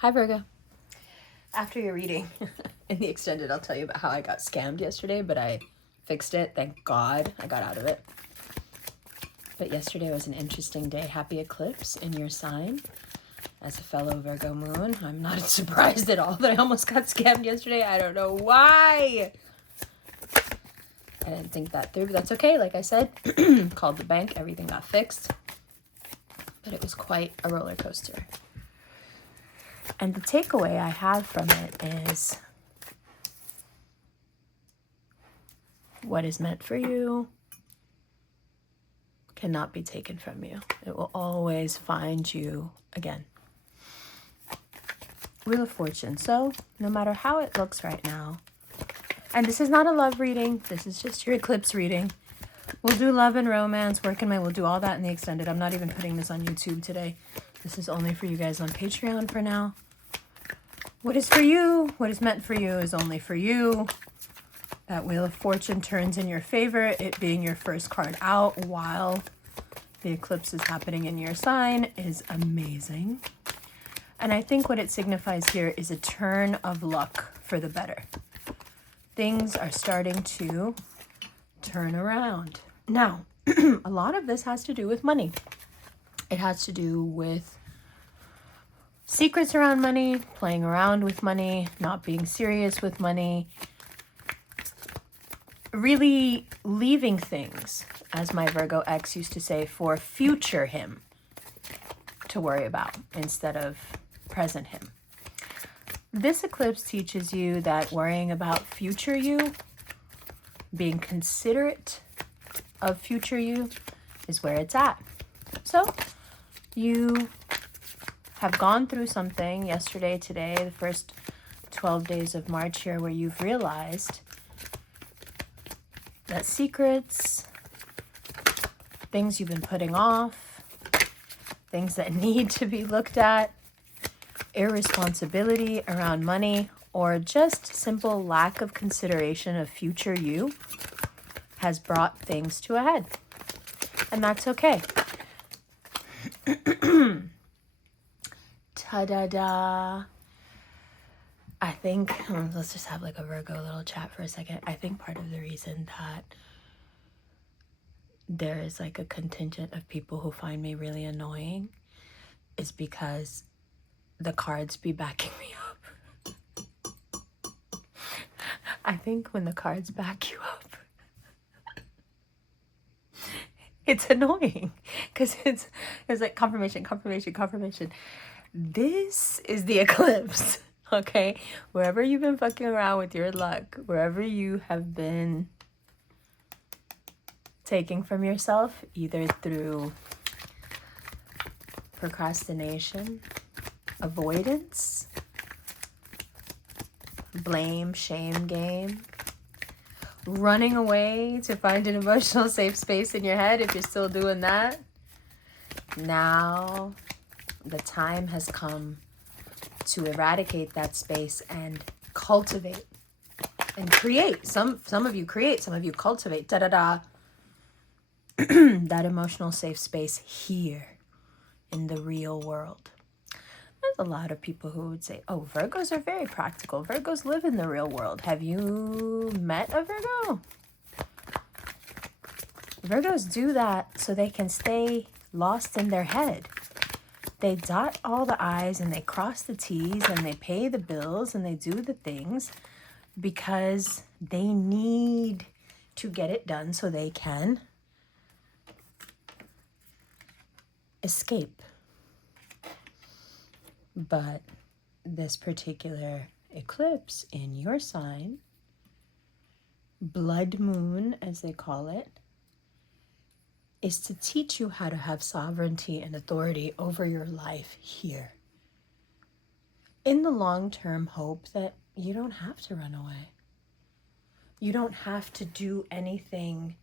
Hi, Virgo. After your reading, in the extended, I'll tell you about how I got scammed yesterday, but I fixed it. Thank God I got out of it. But yesterday was an interesting day. Happy eclipse in your sign. As a fellow Virgo moon, I'm not surprised at all that I almost got scammed yesterday. I don't know why. I didn't think that through, but that's okay. Like I said, called the bank. Everything got fixed. But it was quite a roller coaster. And the takeaway I have from it is what is meant for you cannot be taken from you. It will always find you again. Wheel of Fortune. So no matter how it looks right now, and this is not a love reading, this is just your eclipse reading. We'll do love and romance, work and we'll do all that in the extended. I'm not even putting this on YouTube today. This is only for you guys on Patreon for now. What is for you, what is meant for you is only for you. That Wheel of Fortune turns in your favor, it being your first card out while the eclipse is happening in your sign is amazing. And I think what it signifies here is a turn of luck for the better. Things are starting to turn around. Now, a lot of this has to do with money. It has to do with secrets around money, playing around with money, not being serious with money, really leaving things, as my Virgo ex used to say, for future him to worry about instead of present him. This eclipse teaches you that worrying about future you, being considerate of future you, is where it's at. So you have gone through something yesterday, today, the first 12 days of March here, where you've realized that secrets, things you've been putting off, things that need to be looked at, irresponsibility around money, or just simple lack of consideration of future you has brought things to a head. And that's okay. Ta-da-da. I think, let's just have like a Virgo little chat for a second. I think part of the reason that there is like a contingent of people who find me really annoying is because the cards be backing me up. I think when the cards back you up, it's annoying because it's like confirmation. This is the eclipse, okay? Wherever you've been fucking around with your luck, wherever you have been taking from yourself, either through procrastination, avoidance, blame, shame game, running away to find an emotional safe space in your head, if you're still doing that, now the time has come to eradicate that space and cultivate and create. Some of you create, some of you cultivate, that emotional safe space here in the real world. There's a lot of people who would say, oh, Virgos are very practical. Virgos live in the real world. Have you met a Virgo? Virgos do that so they can stay lost in their head. They dot all the I's and they cross the T's and they pay the bills and they do the things because they need to get it done so they can escape. But this particular eclipse in your sign, blood moon as they call it, is to teach you how to have sovereignty and authority over your life here. In the long-term hope that you don't have to run away. You don't have to do anything.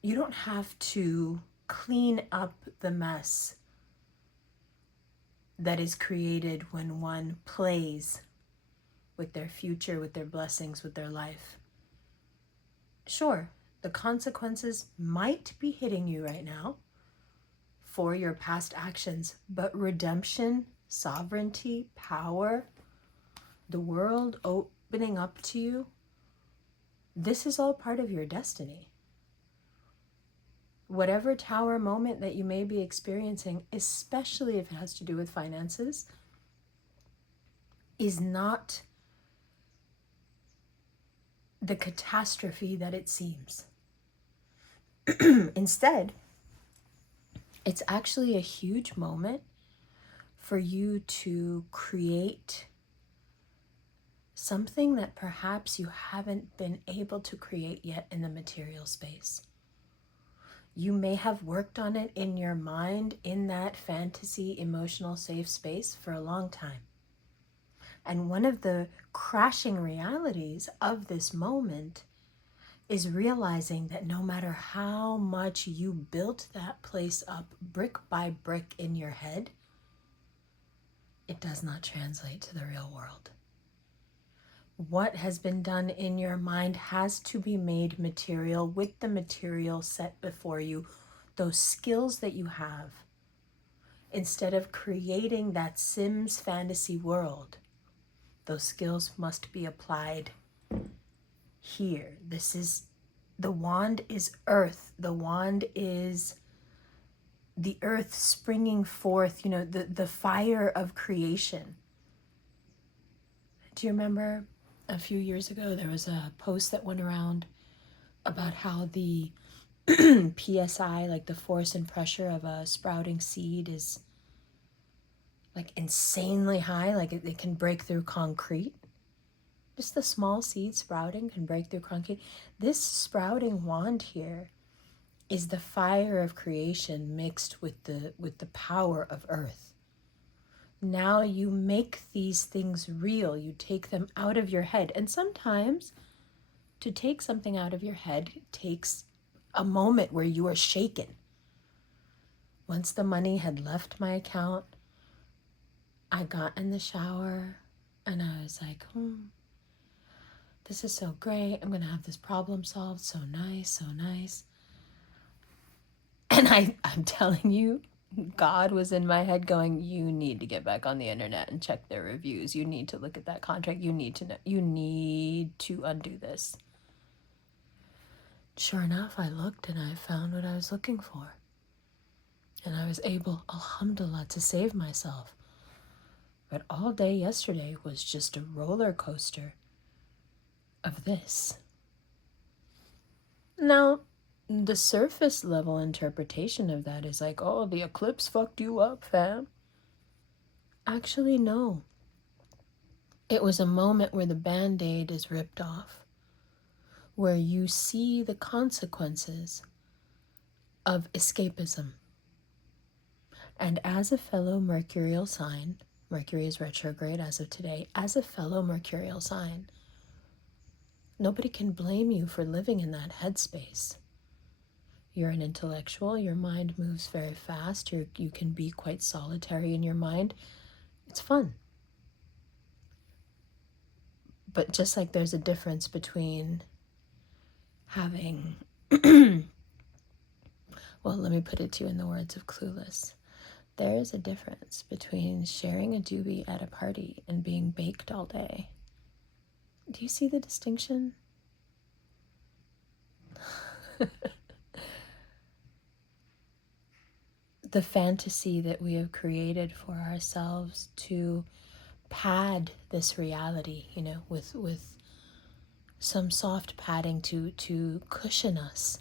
You don't have to clean up the mess that is created when one plays with their future, with their blessings, with their life. Sure, the consequences might be hitting you right now for your past actions, but redemption sovereignty, power, the world opening up to you, this is all part of your destiny. Whatever tower moment that you may be experiencing, especially if it has to do with finances, is not the catastrophe that it seems. Instead, it's actually a huge moment for you to create something that perhaps you haven't been able to create yet in the material space. You may have worked on it in your mind in that fantasy, emotional, safe space for a long time. And one of the crashing realities of this moment is realizing that no matter how much you built that place up brick by brick in your head, it does not translate to the real world. What has been done in your mind has to be made material with the material set before you, those skills that you have. Instead of creating that Sims fantasy world, those skills must be applied here. The wand is earth. The wand is the earth springing forth, the fire of creation. Do you remember a few years ago, there was a post that went around about how the PSI, like the force and pressure of a sprouting seed, is like insanely high, like it can break through concrete. Just the small seed sprouting can break through concrete. This sprouting wand here is the fire of creation mixed with the power of earth. Now you make these things real. You take them out of your head. And sometimes to take something out of your head takes a moment where you are shaken. Once the money had left my account, I got in the shower and I was like, this is so great. I'm going to have this problem solved. So nice, so nice. And I'm telling you, God was in my head going, you need to get back on the internet and check their reviews. You need to look at that contract. You need to know. You need to undo this. Sure enough, I looked and I found what I was looking for. And I was able, alhamdulillah, to save myself. But all day yesterday was just a roller coaster of this. Now, the surface level interpretation of that is like, oh, the eclipse fucked you up, fam. Actually, no. It was a moment where the band-aid is ripped off, where you see the consequences of escapism. And as a fellow mercurial sign, Mercury is retrograde as of today, as a fellow mercurial sign, nobody can blame you for living in that headspace. You're an intellectual, your mind moves very fast, you can be quite solitary in your mind. It's fun. But just like there's a difference between having, well, let me put it to you in the words of Clueless. There is a difference between sharing a doobie at a party and being baked all day. Do you see the distinction? The fantasy that we have created for ourselves to pad this reality, with some soft padding to cushion us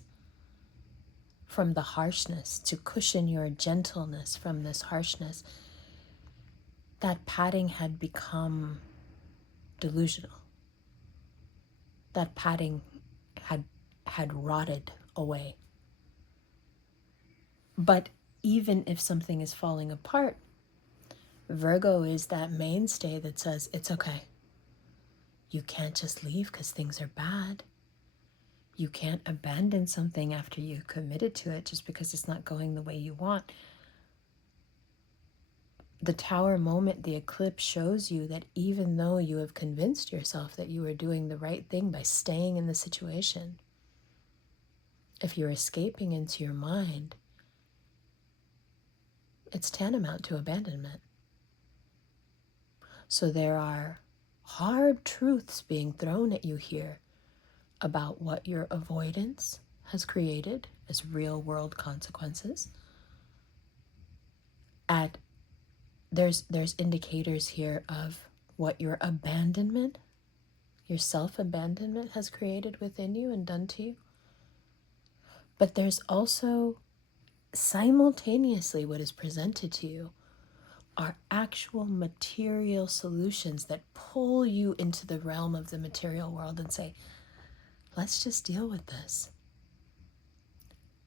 from the harshness, to cushion your gentleness from this harshness. That padding had become delusional. That padding had rotted away. But even if something is falling apart, Virgo is that mainstay that says, it's okay. You can't just leave because things are bad. You can't abandon something after you committed to it just because it's not going the way you want. The tower moment, the eclipse, shows you that even though you have convinced yourself that you are doing the right thing by staying in the situation, if you're escaping into your mind, it's tantamount to abandonment. So there are hard truths being thrown at you here about what your avoidance has created as real world consequences. There's indicators here of what your abandonment, your self-abandonment has created within you and done to you. But there's also simultaneously what is presented to you are actual material solutions that pull you into the realm of the material world and say, let's just deal with this.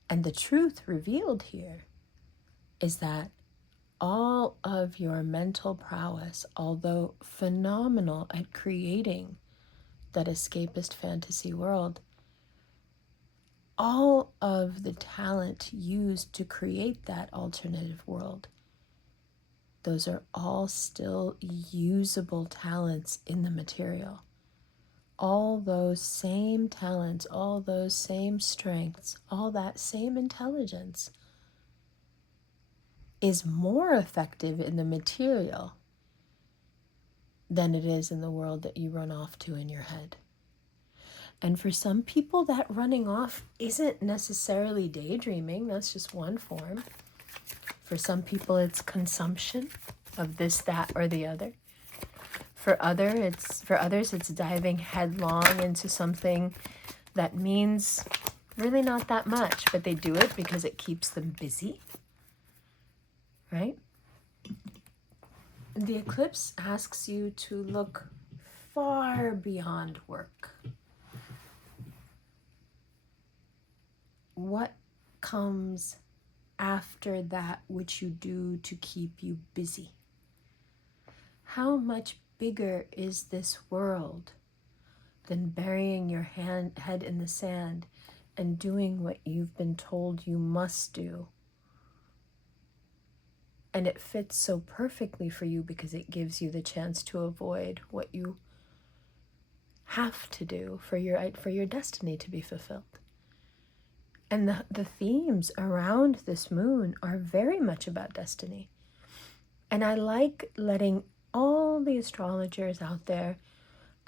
And the truth revealed here is that all of your mental prowess, although phenomenal at creating that escapist fantasy world, all of the talent used to create that alternative world, those are all still usable talents in the material. All those same talents, all those same strengths, all that same intelligence is more effective in the material than it is in the world that you run off to in your head. And for some people, that running off isn't necessarily daydreaming. That's just one form. For some people, it's consumption of this, that, or the other. For others, it's diving headlong into something that means really not that much, but they do it because it keeps them busy, right? The eclipse asks you to look far beyond work. What comes after that which you do to keep you busy? How much bigger is this world than burying your head in the sand and doing what you've been told you must do? And it fits so perfectly for you because it gives you the chance to avoid what you have to do for your destiny to be fulfilled. And the themes around this moon are very much about destiny. And I like letting all the astrologers out there,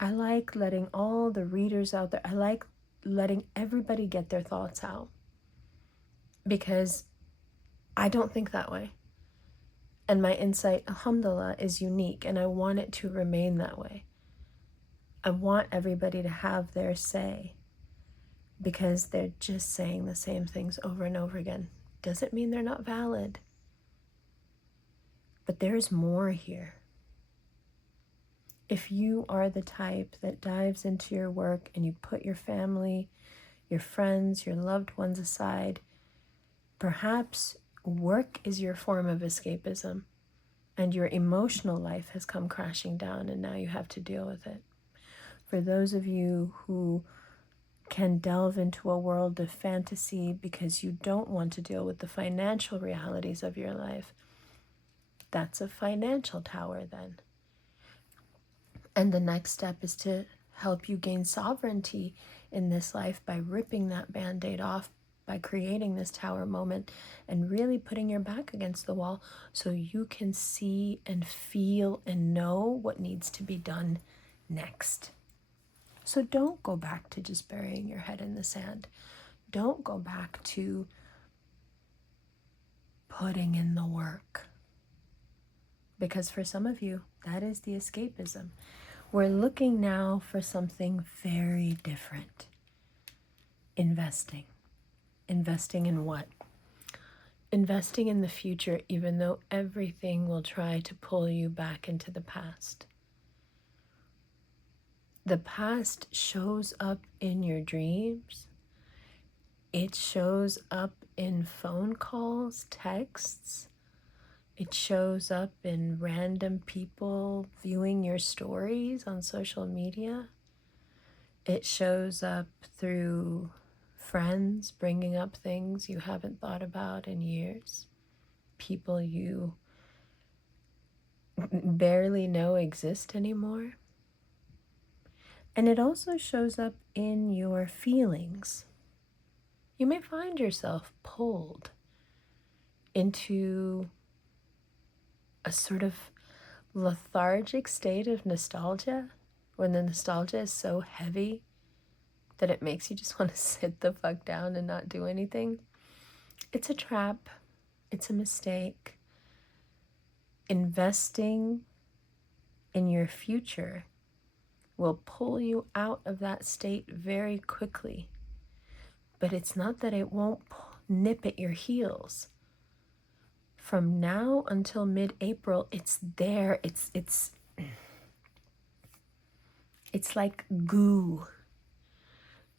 I like letting all the readers out there, I like letting everybody get their thoughts out. Because I don't think that way. And my insight, alhamdulillah, is unique, and I want it to remain that way. I want everybody to have their say, because they're just saying the same things over and over again. Doesn't mean they're not valid. But there's more here. If you are the type that dives into your work and you put your family, your friends, your loved ones aside, perhaps work is your form of escapism, and your emotional life has come crashing down, and now you have to deal with it. For those of you who can delve into a world of fantasy because you don't want to deal with the financial realities of your life, that's a financial tower then. And the next step is to help you gain sovereignty in this life by ripping that band-aid off, by creating this tower moment and really putting your back against the wall so you can see and feel and know what needs to be done next. So don't go back to just burying your head in the sand. Don't go back to putting in the work. Because for some of you, that is the escapism. We're looking now for something very different. Investing. Investing in what? Investing in the future, even though everything will try to pull you back into the past. The past shows up in your dreams. It shows up in phone calls, texts. It shows up in random people viewing your stories on social media. It shows up through friends bringing up things you haven't thought about in years. People you barely know exist anymore. And it also shows up in your feelings. You may find yourself pulled into a sort of lethargic state of nostalgia, when the nostalgia is so heavy that it makes you just want to sit the fuck down and not do anything, it's a trap. It's a mistake. Investing in your future will pull you out of that state very quickly. But it's not that it won't nip at your heels. From now until mid-April, it's there. It's like goo.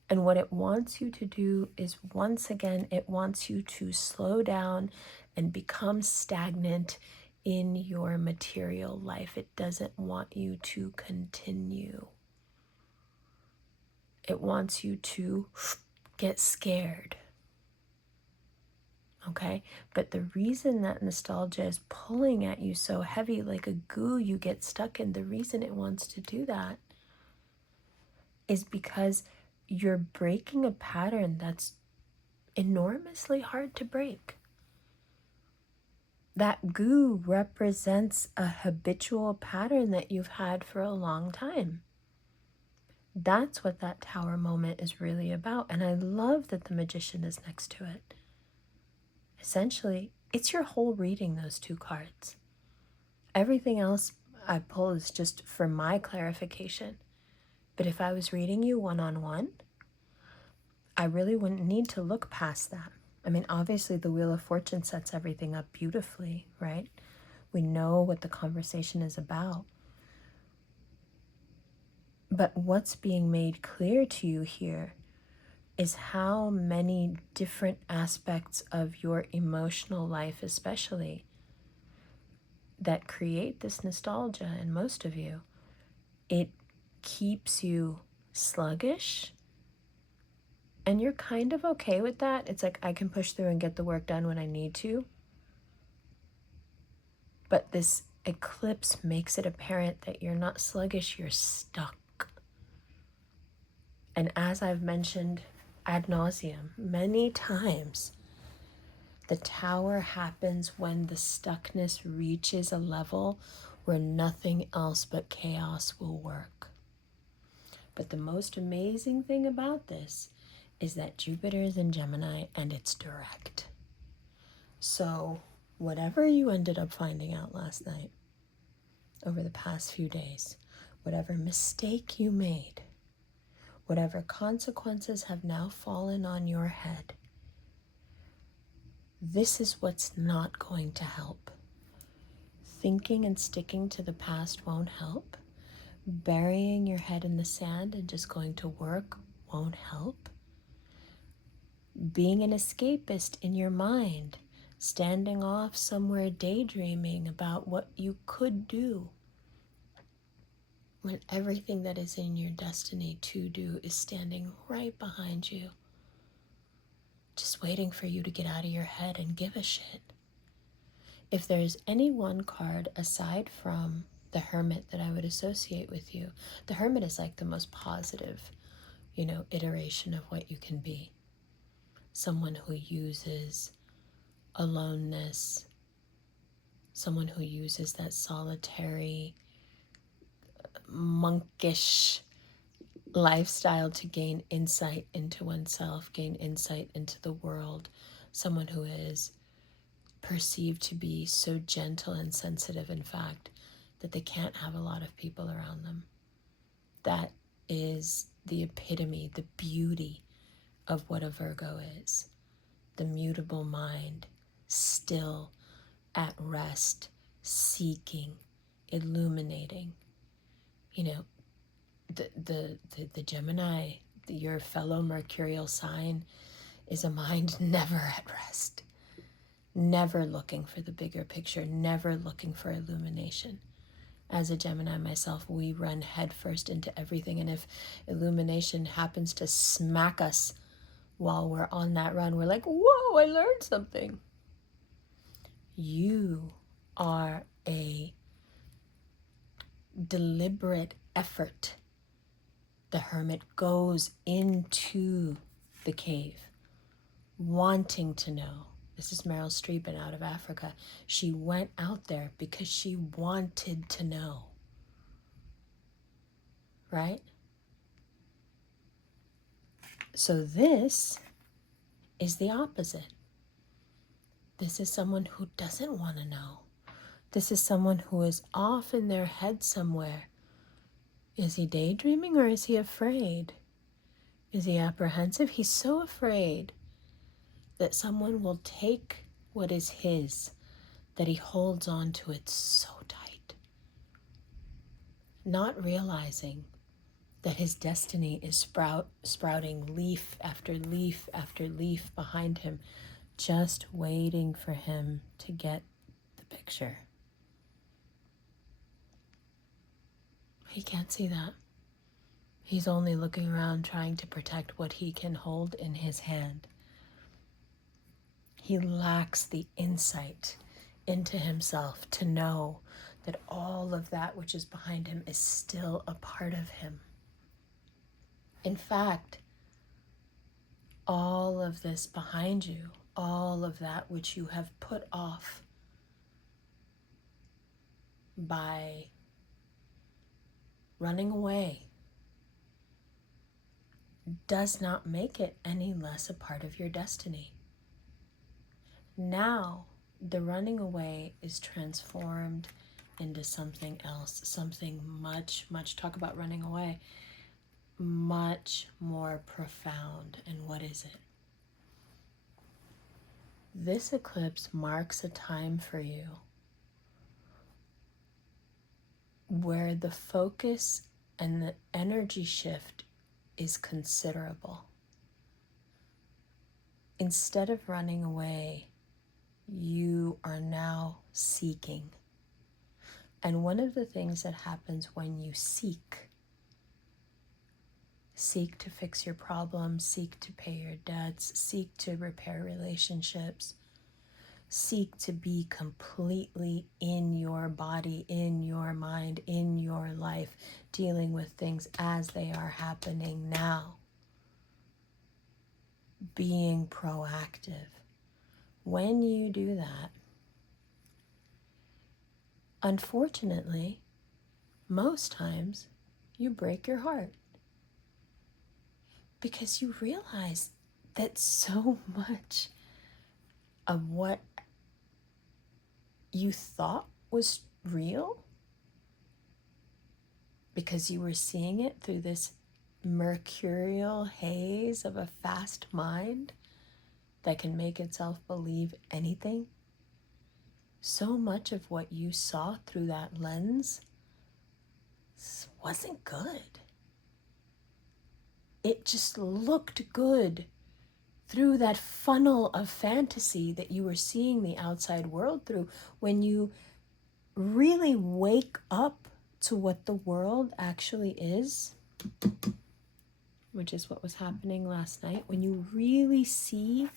And what it wants you to do is, once again, it wants you to slow down and become stagnant in your material life. It doesn't want you to continue. It wants you to get scared. Okay? But the reason that nostalgia is pulling at you so heavy, like a goo you get stuck in, the reason it wants to do that is because you're breaking a pattern that's enormously hard to break. That goo represents a habitual pattern that you've had for a long time. That's what that tower moment is really about. And I love that the magician is next to it. Essentially, it's your whole reading, those two cards. Everything else I pull is just for my clarification. But if I was reading you one-on-one, I really wouldn't need to look past that. I mean, obviously the Wheel of Fortune sets everything up beautifully, right? We know what the conversation is about. But what's being made clear to you here is how many different aspects of your emotional life, especially, that create this nostalgia in most of you, it keeps you sluggish. And you're kind of okay with that. It's like, I can push through and get the work done when I need to. But this eclipse makes it apparent that you're not sluggish, you're stuck. And as I've mentioned ad nauseum many times, the tower happens when the stuckness reaches a level where nothing else but chaos will work. But the most amazing thing about this is that Jupiter is in Gemini and it's direct. So whatever you ended up finding out last night, over the past few days, whatever mistake you made, whatever consequences have now fallen on your head, this is what's not going to help. Thinking and sticking to the past won't help. Burying your head in the sand and just going to work won't help. Being an escapist in your mind, standing off somewhere daydreaming about what you could do, when everything that is in your destiny to do is standing right behind you, just waiting for you to get out of your head and give a shit. If there's any one card aside from the Hermit that I would associate with you, the Hermit is like the most positive, iteration of what you can be. Someone who uses aloneness, someone who uses that solitary, monkish lifestyle to gain insight into oneself, gain insight into the world, someone who is perceived to be so gentle and sensitive, in fact, that they can't have a lot of people around them. That is the epitome, the beauty of what a Virgo is. The mutable mind, still, at rest, seeking, illuminating. The Gemini, your fellow mercurial sign, is a mind never at rest, never looking for the bigger picture, never looking for illumination. As a Gemini myself, we run headfirst into everything, and if illumination happens to smack us while we're on that run, we're like, whoa, I learned something. You are a deliberate effort. The Hermit goes into the cave, wanting to know, This is Meryl Streep in Out of Africa. She went out there because she wanted to know. Right? So this is the opposite. This is someone who doesn't want to know. This is someone who is off in their head somewhere. Is he daydreaming or is he afraid? Is he apprehensive? He's so afraid that someone will take what is his, that he holds on to it so tight, not realizing that his destiny is sprouting leaf after leaf after leaf behind him, just waiting for him to get the picture. He can't see that. He's only looking around trying to protect what he can hold in his hand. He lacks the insight into himself to know that all of that which is behind him is still a part of him. In fact, all of this behind you, all of that which you have put off by running away, does not make it any less a part of your destiny. Now, the running away is transformed into something else, something much, talk about running away, much more profound. And what is it? This eclipse marks a time for you where the focus and the energy shift is considerable. Instead of running away, you are now seeking. And one of the things that happens when you seek to fix your problems, seek to pay your debts, seek to repair relationships, seek to be completely in your body, in your mind, in your life, dealing with things as they are happening now, being proactive. When you do that, unfortunately, most times you break your heart because you realize that so much of what you thought was real, because you were seeing it through this mercurial haze of a fast mind that can make itself believe anything, so much of what you saw through that lens wasn't good. It just looked good through that funnel of fantasy that you were seeing the outside world through. When you really wake up to what the world actually is, which is what was happening last night, when you really see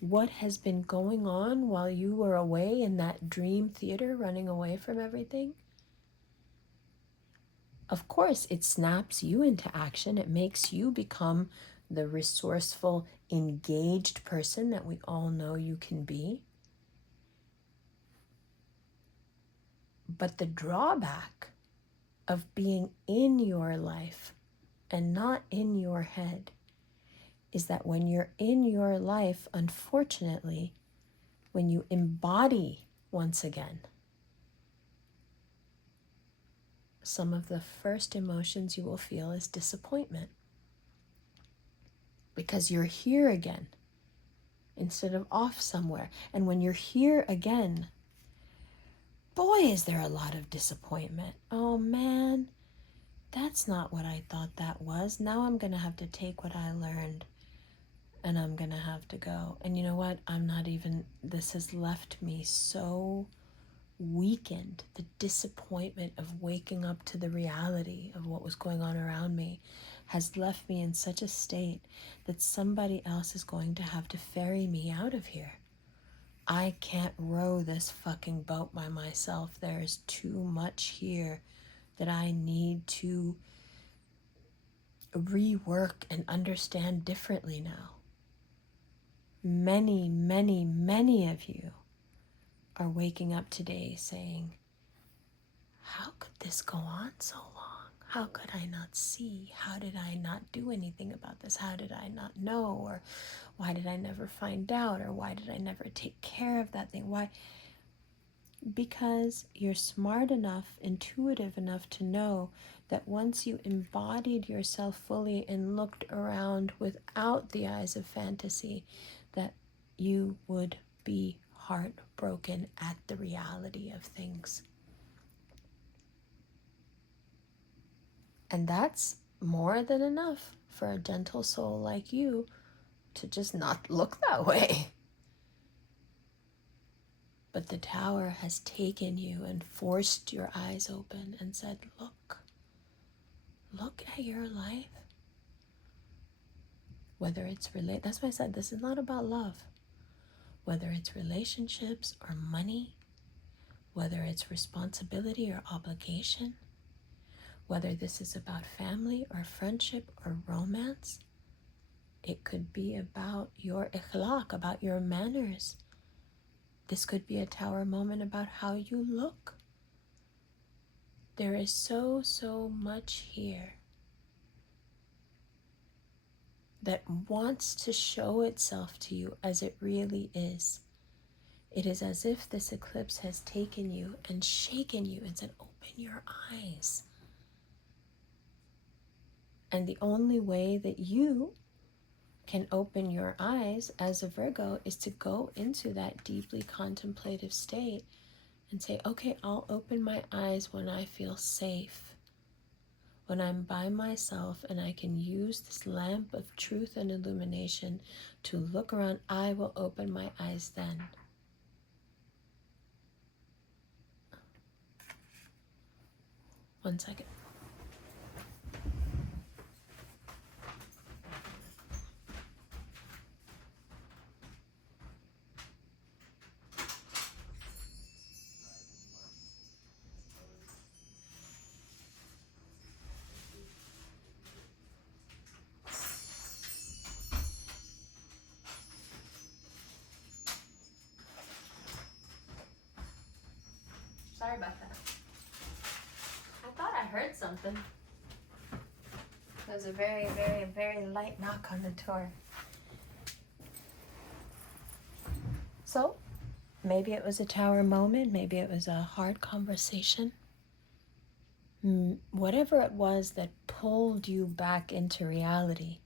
what has been going on while you were away in that dream theater running away from everything, of course it snaps you into action. It makes you become the resourceful, engaged person that we all know you can be. But the drawback of being in your life and not in your head is that when you're in your life, unfortunately, when you embody once again, some of the first emotions you will feel is disappointment, because you're here again instead of off somewhere. And when you're here again, boy, is there a lot of disappointment. Oh man, that's not what I thought that was. Now I'm going to have to take what I learned and I'm going to have to go. And you know what? This has left me so weakened. The disappointment of waking up to the reality of what was going on around me has left me in such a state that somebody else is going to have to ferry me out of here. I can't row this fucking boat by myself. There's too much here that I need to rework and understand differently now. many, many, many of you are waking up today saying, how could this go on so long? How could I not see? How did I not do anything about this? How did I not know? Or why did I never find out? Or why did I never take care of that thing? Why? Because you're smart enough, intuitive enough to know that once you embodied yourself fully and looked around without the eyes of fantasy, that you would be heartbroken at the reality of things. And that's more than enough for a gentle soul like you to just not look that way. But the tower has taken you and forced your eyes open and said, look at your life. Whether it's that's why I said this is not about love. Whether it's relationships or money, whether it's responsibility or obligation, whether this is about family or friendship or romance, it could be about your ikhlaq, about your manners. This could be a tower moment about how you look. There is so much here that wants to show itself to you as it really is. It is as if this eclipse has taken you and shaken you and said, open your eyes. And the only way that you can open your eyes as a Virgo is to go into that deeply contemplative state and say, okay, I'll open my eyes when I feel safe, when I'm by myself and I can use this lamp of truth and illumination to look around. I will open my eyes then. One second. Sorry about that. I thought I heard something. It was a very, very, very light knock on the door. So, maybe it was a tower moment. Maybe it was a hard conversation. Whatever it was that pulled you back into reality,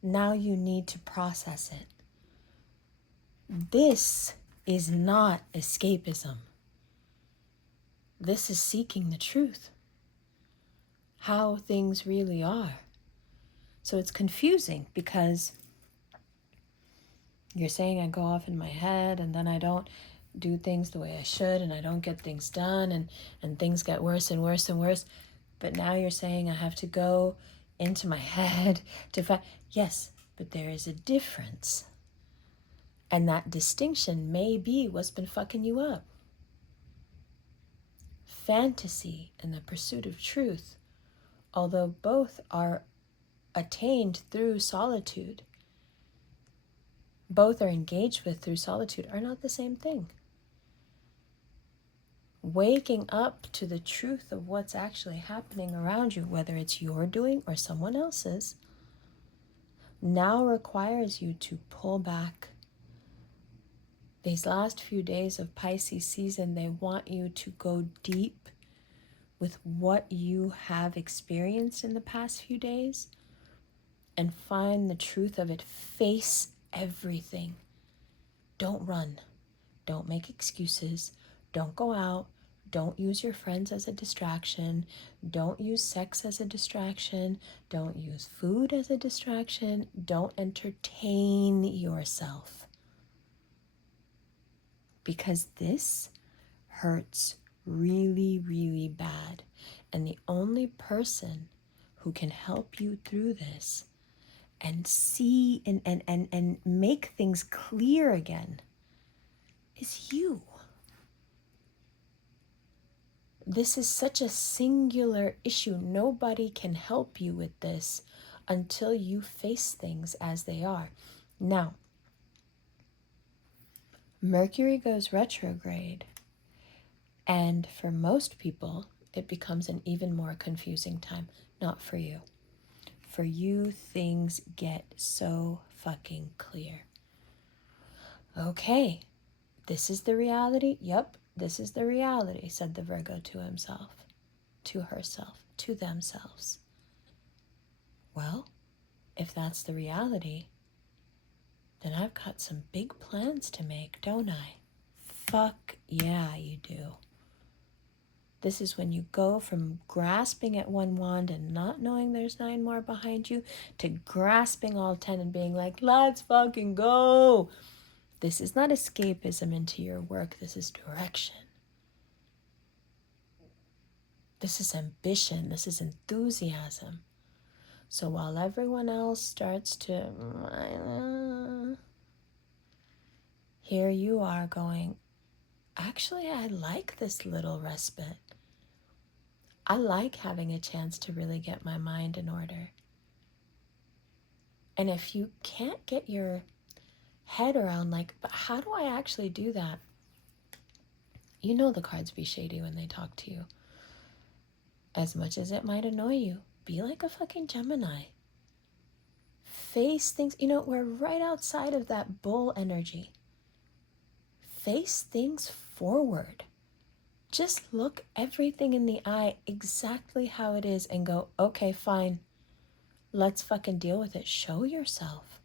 now you need to process it. This is not escapism. This is seeking the truth, how things really are. So it's confusing because you're saying I go off in my head and then I don't do things the way I should and I don't get things done and things get worse and worse and worse. But now you're saying I have to go into my head to find. Yes, but there is a difference. And that distinction may be what's been fucking you up. Fantasy and the pursuit of truth, although both are attained through solitude, both are engaged with through solitude, are not the same thing. Waking up to the truth of what's actually happening around you, whether it's your doing or someone else's, now requires you to pull back. These last few days of Pisces season, they want you to go deep with what you have experienced in the past few days and find the truth of it. Face everything. Don't run. Don't make excuses. Don't go out. Don't use your friends as a distraction. Don't use sex as a distraction. Don't use food as a distraction. Don't entertain yourself. Because this hurts really, really bad. And the only person who can help you through this and see and make things clear again is you. This is such a singular issue. Nobody can help you with this until you face things as they are. Now, Mercury goes retrograde, and for most people, it becomes an even more confusing time. Not for you. For you, things get so fucking clear. Okay, this is the reality. Yep, this is the reality, said the Virgo to himself, to herself, to themselves. Well, if that's the reality, then I've got some big plans to make, don't I? Fuck yeah, you do. This is when you go from grasping at one wand and not knowing there's 9 more behind you to grasping all 10 and being like, let's fucking go. This is not escapism into your work. This is direction. This is ambition. This is enthusiasm. So while everyone else starts to... here you are going, actually, I like this little respite. I like having a chance to really get my mind in order. And if you can't get your head around, like, but how do I actually do that? You know the cards be shady when they talk to you. As much as it might annoy you, be like a fucking Gemini. Face things, we're right outside of that bull energy. Face things forward. Just look everything in the eye exactly how it is and go, okay, fine. Let's fucking deal with it. Show yourself.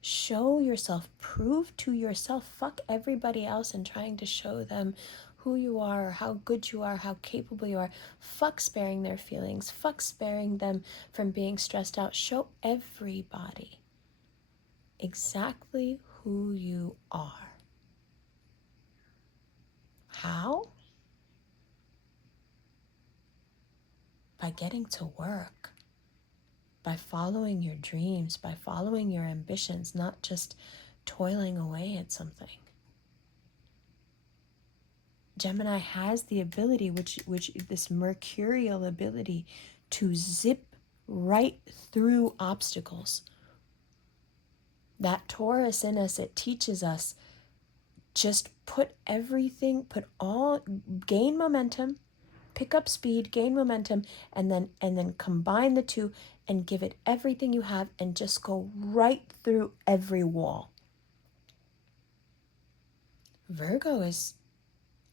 Show yourself. Prove to yourself. Fuck everybody else and trying to show them who you are, or how good you are, how capable you are. Fuck sparing their feelings. Fuck sparing them from being stressed out. Show everybody exactly who you are. How? By getting to work. By following your dreams, by following your ambitions, not just toiling away at something. Gemini has the ability, which this mercurial ability, to zip right through obstacles. That Taurus in us, it teaches us, just gain momentum, pick up speed, gain momentum, and then combine the two and give it everything you have and just go right through every wall. Virgo is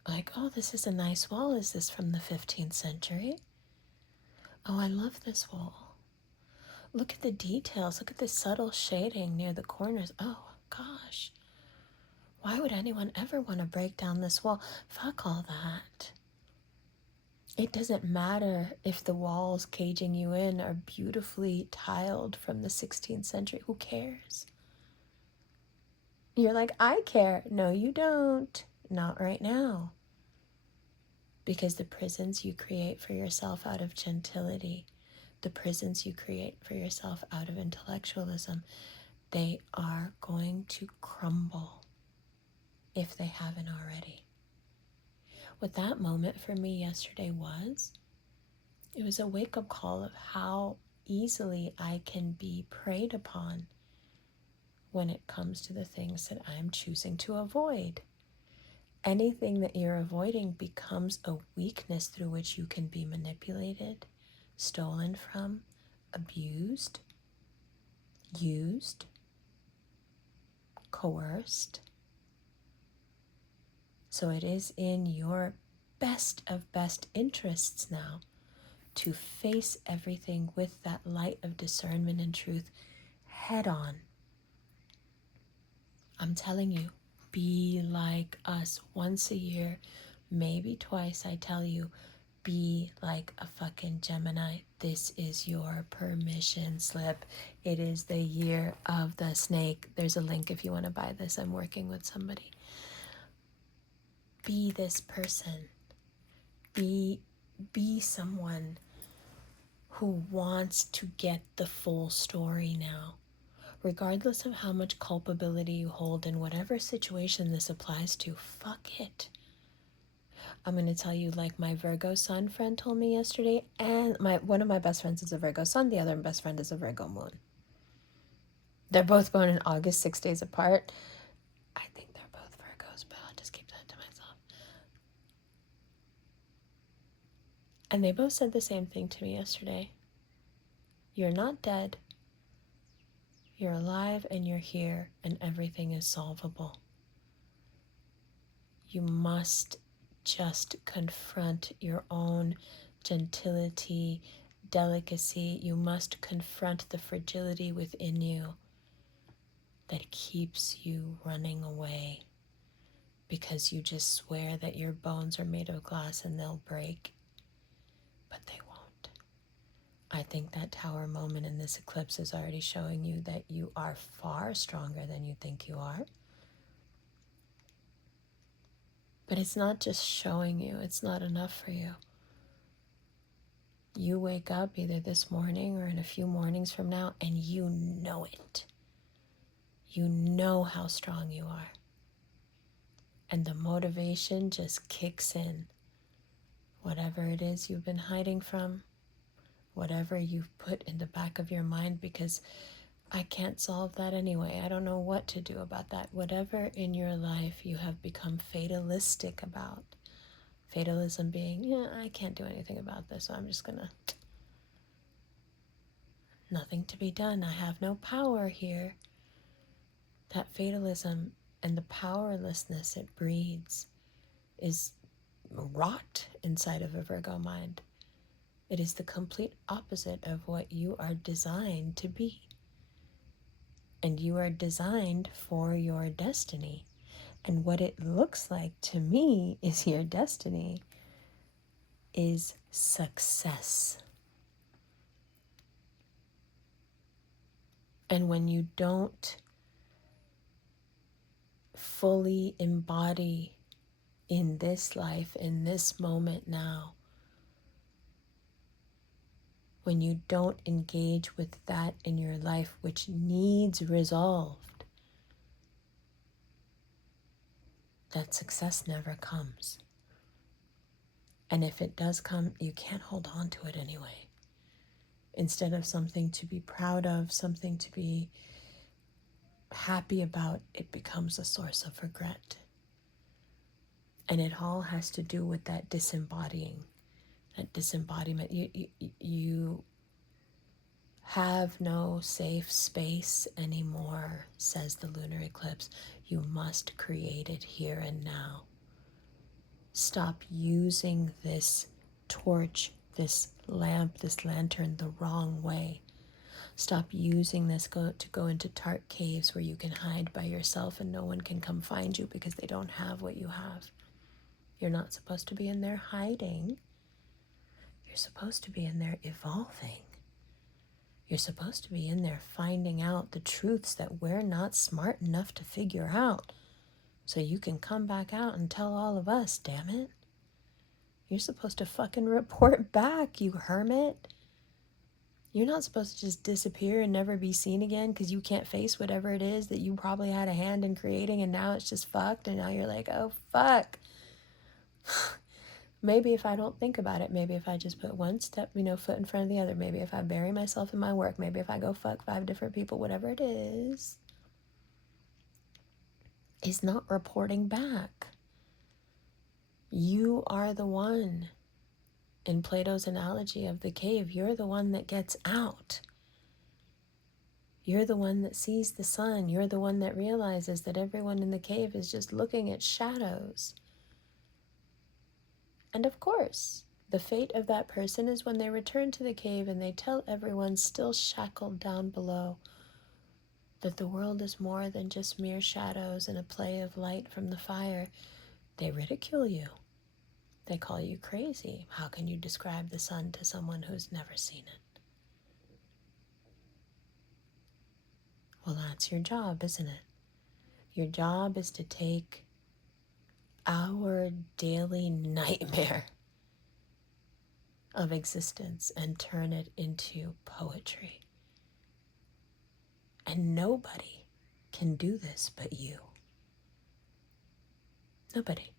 like, oh, this is a nice wall. Is this from the 15th century? Oh, I love this wall. Look at the details. Look at the subtle shading near the corners. Oh, gosh. Why would anyone ever want to break down this wall? Fuck all that. It doesn't matter if the walls caging you in are beautifully tiled from the 16th century. Who cares? You're like, I care. No, you don't. Not right now. Because the prisons you create for yourself out of gentility, the prisons you create for yourself out of intellectualism, they are going to crumble if they haven't already. What that moment for me yesterday was, it was a wake-up call of how easily I can be preyed upon when it comes to the things that I'm choosing to avoid. Anything that you're avoiding becomes a weakness through which you can be manipulated, stolen from, abused, used, coerced. So it is in your best of best interests now to face everything with that light of discernment and truth head on. I'm telling you, be like us. Once a year, maybe twice, I tell you, be like a fucking Gemini. This is your permission slip. It is the year of the snake. There's a link if you want to buy this. I'm working with somebody. Be this person. Be someone who wants to get the full story now. Regardless of how much culpability you hold in whatever situation this applies to, fuck it. I'm going to tell you, like my Virgo sun friend told me yesterday, and one of my best friends is a Virgo sun, the other best friend is a Virgo moon. They're both born in August, 6 days apart. I think they're both Virgos, but I'll just keep that to myself. And they both said the same thing to me yesterday. You're not dead. You're alive and you're here, and everything is solvable. You must just confront your own gentility, delicacy. You must confront the fragility within you that keeps you running away because you just swear that your bones are made of glass and they'll break, but they won't. I think that tower moment in this eclipse is already showing you that you are far stronger than you think you are. But it's not just showing you, it's not enough for you. You wake up either this morning or in a few mornings from now and you know it. You know how strong you are. And the motivation just kicks in. Whatever it is you've been hiding from, whatever you've put in the back of your mind, because I can't solve that anyway. I don't know what to do about that. Whatever in your life you have become fatalistic about. Fatalism being, yeah, I can't do anything about this, so I'm just gonna, nothing to be done. I have no power here. That fatalism and the powerlessness it breeds is rot inside of a Virgo mind. It is the complete opposite of what you are designed to be. And you are designed for your destiny. And what it looks like to me is your destiny is success. And when you don't fully embody in this life, in this moment now, when you don't engage with that in your life which needs resolved, that success never comes. And if it does come, you can't hold on to it anyway. Instead of something to be proud of, something to be happy about, it becomes a source of regret. And it all has to do with that disembodying, that disembodiment. You have no safe space anymore, says the lunar eclipse. You must create it here and now. Stop using this torch, this lamp, this lantern the wrong way. Stop using this to go into dark caves where you can hide by yourself and no one can come find you because they don't have what you have. You're not supposed to be in there hiding. You're supposed to be in there evolving. You're supposed to be in there finding out the truths that we're not smart enough to figure out, so you can come back out and tell all of us, damn it. You're supposed to fucking report back, you hermit. You're not supposed to just disappear and never be seen again because you can't face whatever it is that you probably had a hand in creating, and now it's just fucked, and now you're like, oh, fuck. Maybe if I don't think about it, maybe if I just put one step, foot in front of the other, maybe if I bury myself in my work, maybe if I go fuck 5 different people, whatever it is not reporting back. You are the one. In Plato's analogy of the cave, you're the one that gets out. You're the one that sees the sun. You're the one that realizes that everyone in the cave is just looking at shadows. And of course, the fate of that person is when they return to the cave and they tell everyone still shackled down below that the world is more than just mere shadows and a play of light from the fire. They ridicule you. They call you crazy. How can you describe the sun to someone who's never seen it? Well, that's your job, isn't it? Your job is to take our daily nightmare of existence and turn it into poetry. And nobody can do this but you. Nobody.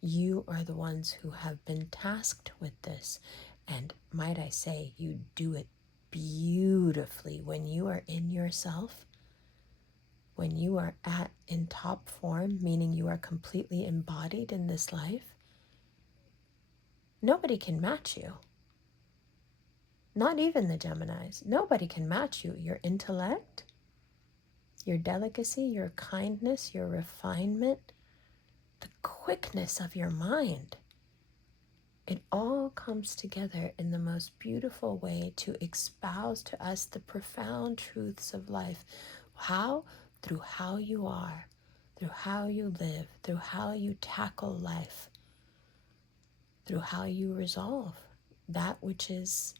You are the ones who have been tasked with this. And might I say, you do it beautifully when you are in yourself, when you are in top form, meaning you are completely embodied in this life. Nobody can match you. Not even the Geminis. Nobody can match you. Your intellect, your delicacy, your kindness, your refinement, the quickness of your mind. It all comes together in the most beautiful way to espouse to us the profound truths of life. How? Through how you are, through how you live, through how you tackle life, through how you resolve that which is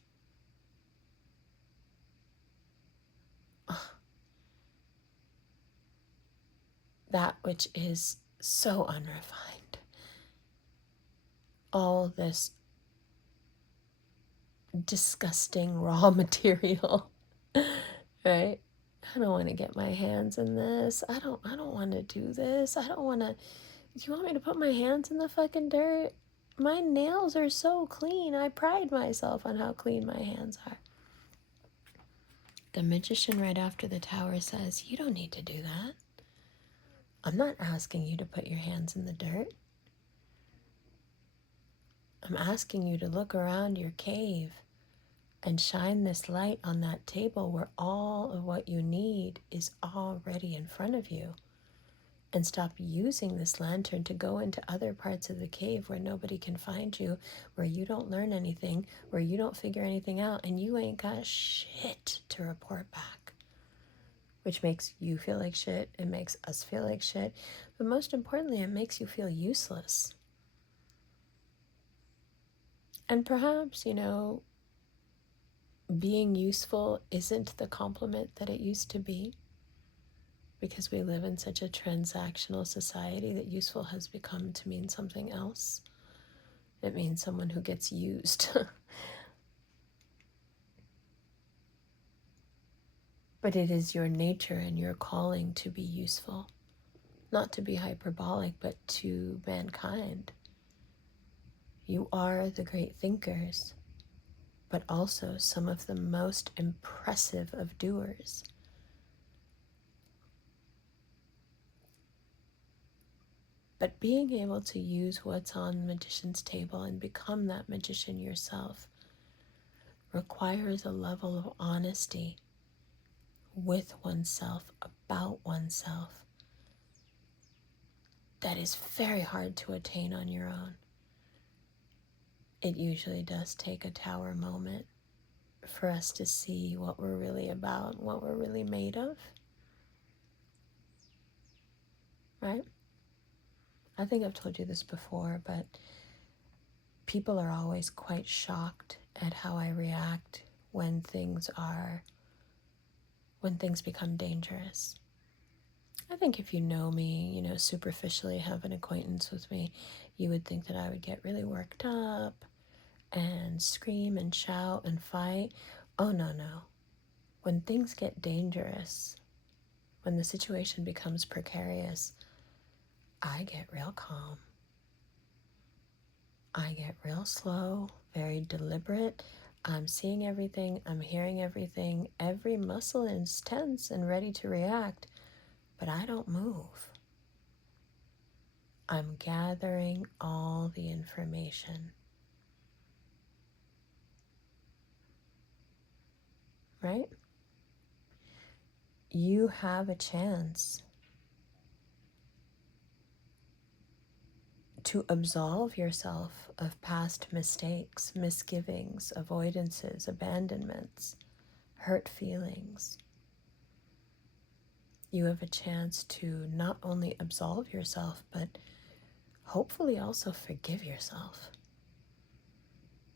so unrefined. All this disgusting raw material, right? I don't want to get my hands in this. I don't want to do this. I don't want to. Do you want me to put my hands in the fucking dirt? My nails are so clean. I pride myself on how clean my hands are. The magician right after the tower says, you don't need to do that. I'm not asking you to put your hands in the dirt. I'm asking you to look around your cave and shine this light on that table where all of what you need is already in front of you. And stop using this lantern to go into other parts of the cave where nobody can find you, where you don't learn anything, where you don't figure anything out, and you ain't got shit to report back. Which makes you feel like shit, it makes us feel like shit, but most importantly, it makes you feel useless. And perhaps, being useful isn't the compliment that it used to be, because we live in such a transactional society that useful has become to mean something else. It means someone who gets used. But it is your nature and your calling to be useful, not to be hyperbolic, but to mankind. You are the great thinkers, but also some of the most impressive of doers. But being able to use what's on the magician's table and become that magician yourself requires a level of honesty with oneself, about oneself, that is very hard to attain on your own. It usually does take a tower moment for us to see what we're really about, what we're really made of, right? I think I've told you this before, but people are always quite shocked at how I react when things become dangerous. I think if you know me, superficially have an acquaintance with me, you would think that I would get really worked up and scream and shout and fight. Oh, no. When things get dangerous, when the situation becomes precarious, I get real calm. I get real slow, very deliberate. I'm seeing everything, I'm hearing everything. Every muscle is tense and ready to react, but I don't move. I'm gathering all the information. Right? You have a chance to absolve yourself of past mistakes, misgivings, avoidances, abandonments, hurt feelings. You have a chance to not only absolve yourself, but hopefully also forgive yourself.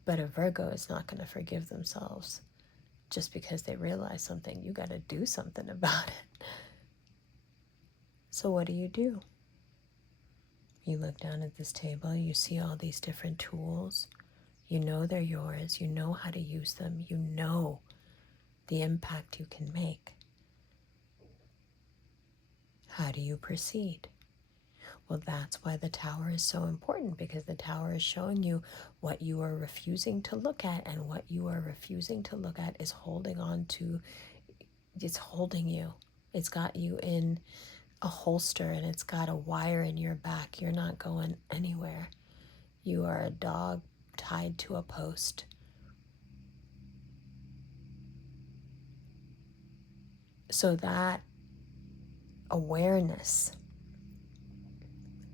But a Virgo is not going to forgive themselves just because they realize something. You got to do something about it. So what do? You look down at this table, you see all these different tools. You know they're yours. You know how to use them. You know the impact you can make. How do you proceed? Well, that's why the tower is so important, because the tower is showing you what you are refusing to look at, and what you are refusing to look at is holding on to, it's holding you. It's got you in a holster, and it's got a wire in your back. You're not going anywhere. You are a dog tied to a post. So that awareness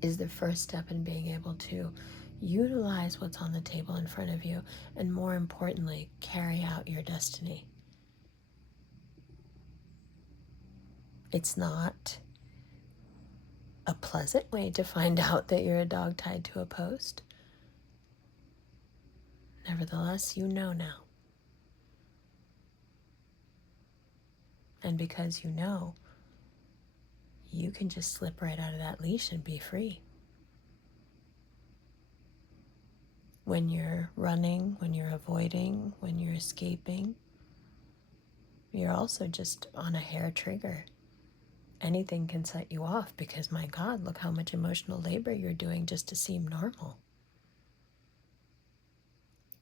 is the first step in being able to utilize what's on the table in front of you, and more importantly, carry out your destiny. It's not a pleasant way to find out that you're a dog tied to a post. Nevertheless, you know now. And because you know, you can just slip right out of that leash and be free. When you're running, when you're avoiding, when you're escaping, you're also just on a hair trigger. Anything can set you off, because my God, look how much emotional labor you're doing just to seem normal.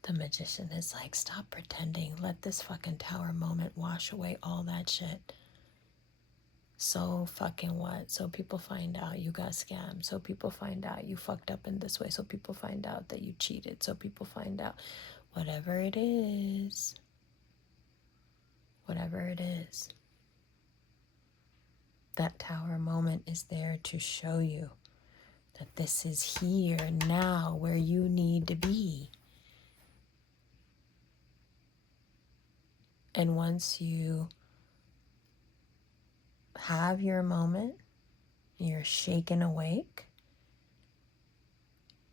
The magician is like, stop pretending. Let this fucking tower moment wash away all that shit. So fucking what? So people find out you got scammed. So people find out you fucked up in this way. So people find out that you cheated. So people find out whatever it is. Whatever it is. That tower moment is there to show you that this is here now where you need to be. And once you have your moment, you're shaken awake,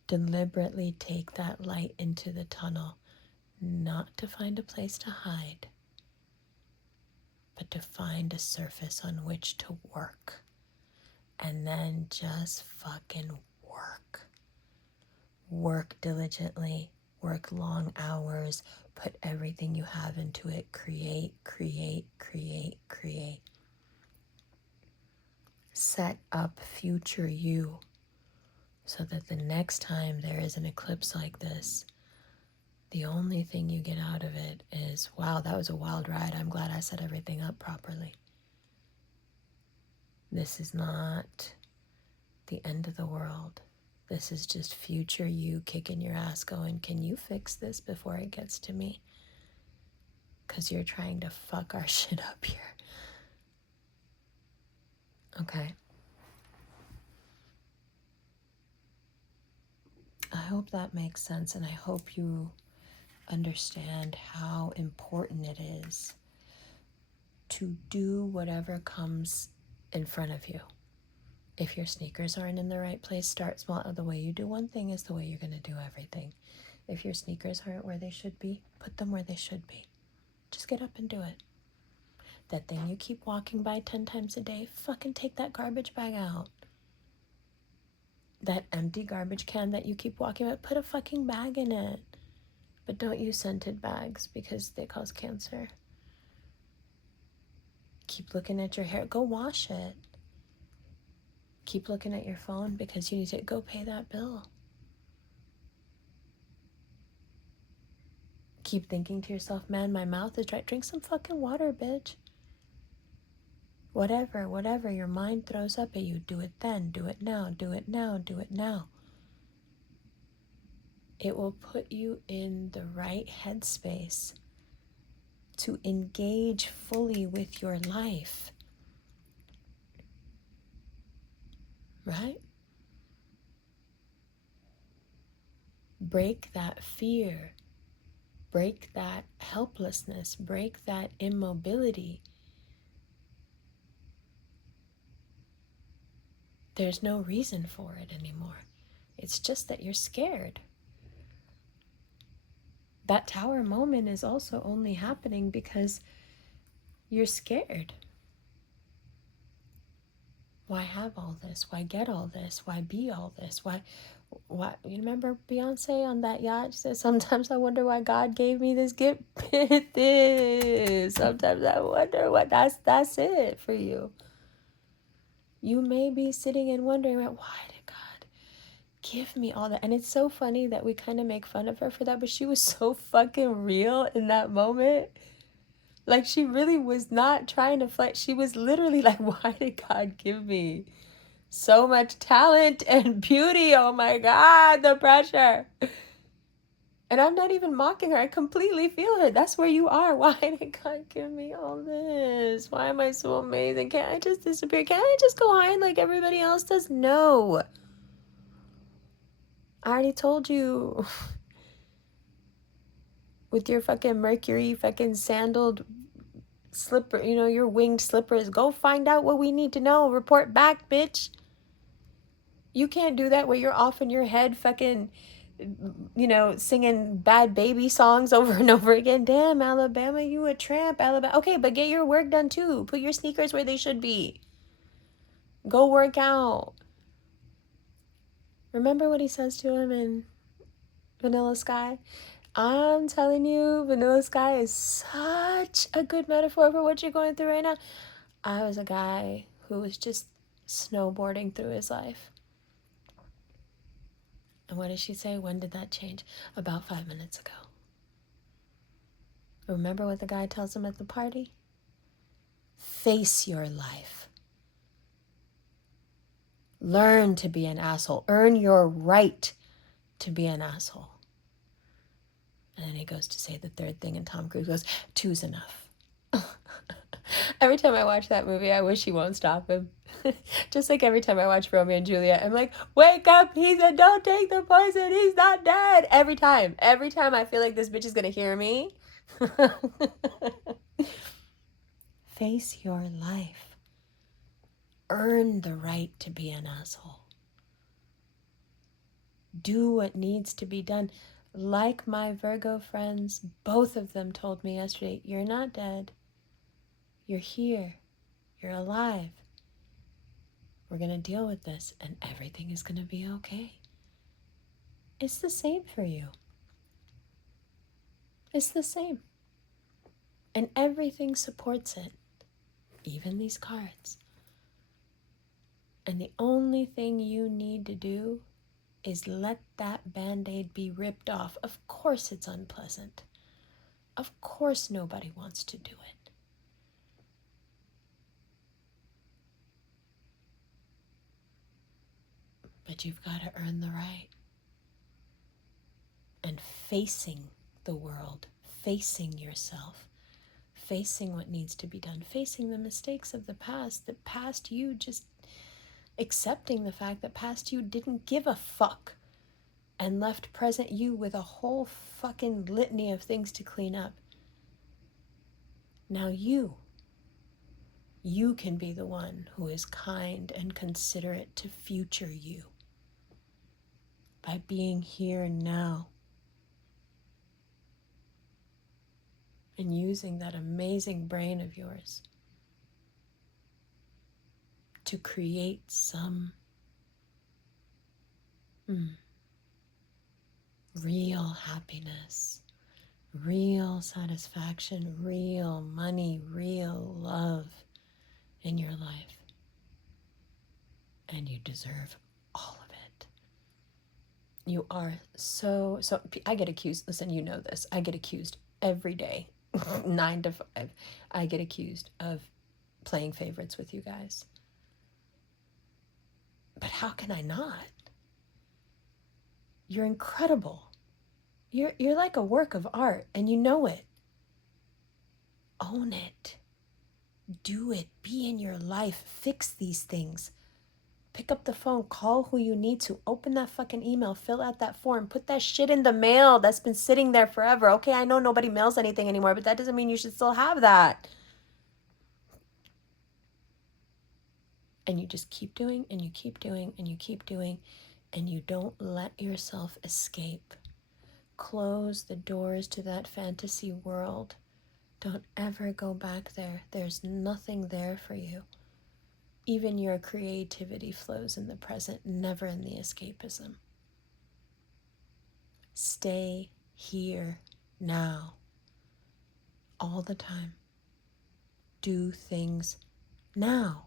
deliberately take that light into the tunnel, not to find a place to hide, but to find a surface on which to work. And then just fucking work. Work diligently, work long hours, put everything you have into it, create, create, create, create. Set up future you, so that the next time there is an eclipse like this, the only thing you get out of it is, wow, that was a wild ride. I'm glad I set everything up properly. This is not the end of the world. This is just future you kicking your ass going, can you fix this before it gets to me? Because you're trying to fuck our shit up here. Okay. I hope that makes sense, and I hope you understand how important it is to do whatever comes in front of you. If your sneakers aren't in the right place, start small. The way you do one thing is the way you're going to do everything. If your sneakers aren't where they should be, put them where they should be. Just get up and do it. That thing you keep walking by 10 times a day, fucking take that garbage bag out. That empty garbage can that you keep walking by, put a fucking bag in it. But don't use scented bags because they cause cancer. Keep looking at your hair. Go wash it. Keep looking at your phone because you need to go pay that bill. Keep thinking to yourself, man, my mouth is dry. Drink some fucking water, bitch. Whatever your mind throws up at you, do it then. Do it now. Do it now. Do it now. It will put you in the right headspace to engage fully with your life. Right? Break that fear. Break that helplessness. Break that immobility. There's no reason for it anymore. It's just that you're scared. That tower moment is also only happening because you're scared. Why have all this? Why get all this? Why be all this? Why you remember Beyonce on that yacht? She said, sometimes I wonder why God gave me this gift. This. Sometimes I wonder what that's it for you. You may be sitting and wondering, why did God give me all that? And it's so funny that we kind of make fun of her for that, but she was so fucking real in that moment. Like, she really was not trying to flex. She was literally like, why did God give me so much talent and beauty? Oh my God, the pressure. And I'm not even mocking her. I completely feel her. That's where you are. Why did God give me all this? Why am I so amazing? Can't I just disappear? Can't I just go hide like everybody else does? No. I already told you. With your fucking Mercury fucking sandaled slipper, your winged slippers. Go find out what we need to know. Report back, bitch. You can't do that where you're off in your head fucking, singing bad baby songs over and over again. Damn, Alabama, you a tramp, Alabama. Okay, but get your work done too. Put your sneakers where they should be. Go work out. Remember what he says to him in Vanilla Sky? I'm telling you, Vanilla Sky is such a good metaphor for what you're going through right now. I was a guy who was just snowboarding through his life. And what did she say? When did that change? About 5 minutes ago. Remember what the guy tells him at the party? Face your life. Learn to be an asshole. Earn your right to be an asshole. And then he goes to say the third thing, and Tom Cruise goes, two's enough. Every time I watch that movie, I wish he won't stop him. Just like every time I watch Romeo and Juliet, I'm like, wake up, he said, don't take the poison, he's not dead. Every time I feel like this bitch is gonna hear me. Face your life. Earn the right to be an asshole. Do what needs to be done. Like my Virgo friends, both of them told me yesterday, you're not dead. You're here. You're alive. We're going to deal with this and everything is going to be okay. It's the same for you. It's the same. And everything supports it. Even these cards. And the only thing you need to do is let that Band-Aid be ripped off. Of course it's unpleasant. Of course nobody wants to do it. But you've got to earn the right. And facing the world, facing yourself, facing what needs to be done, facing the mistakes of the past you, just accepting the fact that past you didn't give a fuck and left present you with a whole fucking litany of things to clean up. Now you can be the one who is kind and considerate to future you by being here now and using that amazing brain of yours to create some real happiness, real satisfaction, real money, real love in your life. And you deserve all of it. You are so, I get accused, listen, you know this, I get accused every day, 9 to 5, I get accused of playing favorites with you guys. But how can I not? You're incredible. You're like a work of art, and you know it. Own it. Do it. Be in your life. Fix these things. Pick up the phone. Call who you need to. Open that fucking email. Fill out that form. Put that shit in the mail that's been sitting there forever. Okay, I know nobody mails anything anymore, but that doesn't mean you should still have that. And you just keep doing, and you keep doing, and you keep doing, and you don't let yourself escape. Close the doors to that fantasy world. Don't ever go back there. There's nothing there for you. Even your creativity flows in the present, never in the escapism. Stay here now. All the time. Do things now.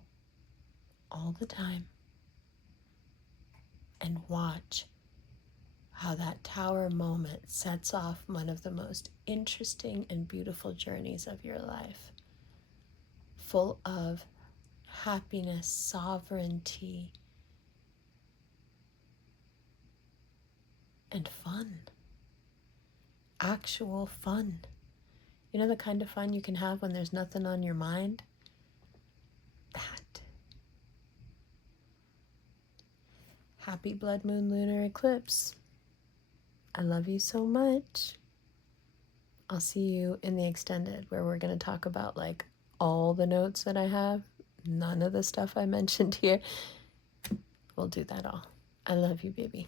all the time and watch how that tower moment sets off one of the most interesting and beautiful journeys of your life, full of happiness, sovereignty, and fun. Actual fun. You know the kind of fun you can have when there's nothing on your mind? That. Happy blood moon lunar eclipse. I love you so much. I'll see you in the extended, where we're going to talk about like all the notes that I have. None of the stuff I mentioned here. We'll do that all. I love you, baby.